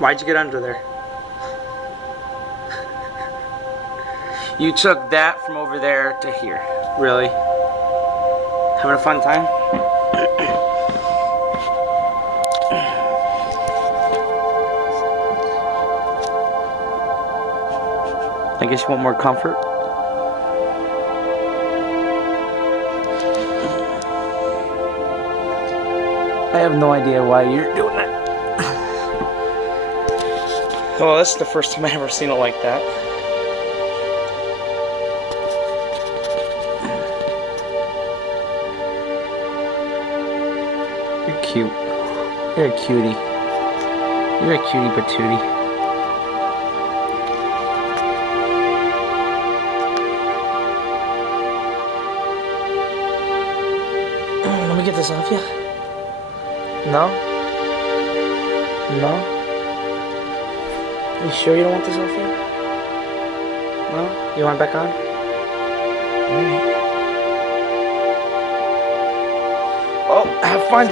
Why'd you get under there? You took that from over there to here. Really? Having a fun time? I guess you want more comfort? I have no idea why you're doing that. Well, this is the first time I've ever seen it like that. You're cute. You're a cutie. You're a cutie patootie. Let me get this off you. No? No? You sure you don't want this off you? No? You want it back on? Alright. Oh, have fun!